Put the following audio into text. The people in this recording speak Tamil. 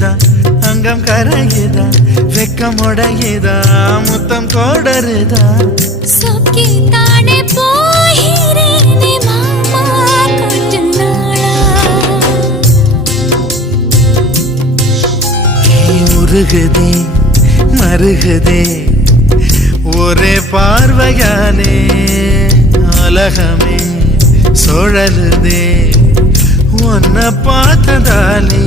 உருகுதா அங்கம் கரையுதா வெக்கம் உடையுதா முத்தம் கோடருதா சொக்கி தானே போகிறேனே மாமா கொஞ்ச நாளா உருகுதே மருகுதே ஒரே பார்வையானே உலகமே சுழலுதே உன்னை பார்த்ததாலே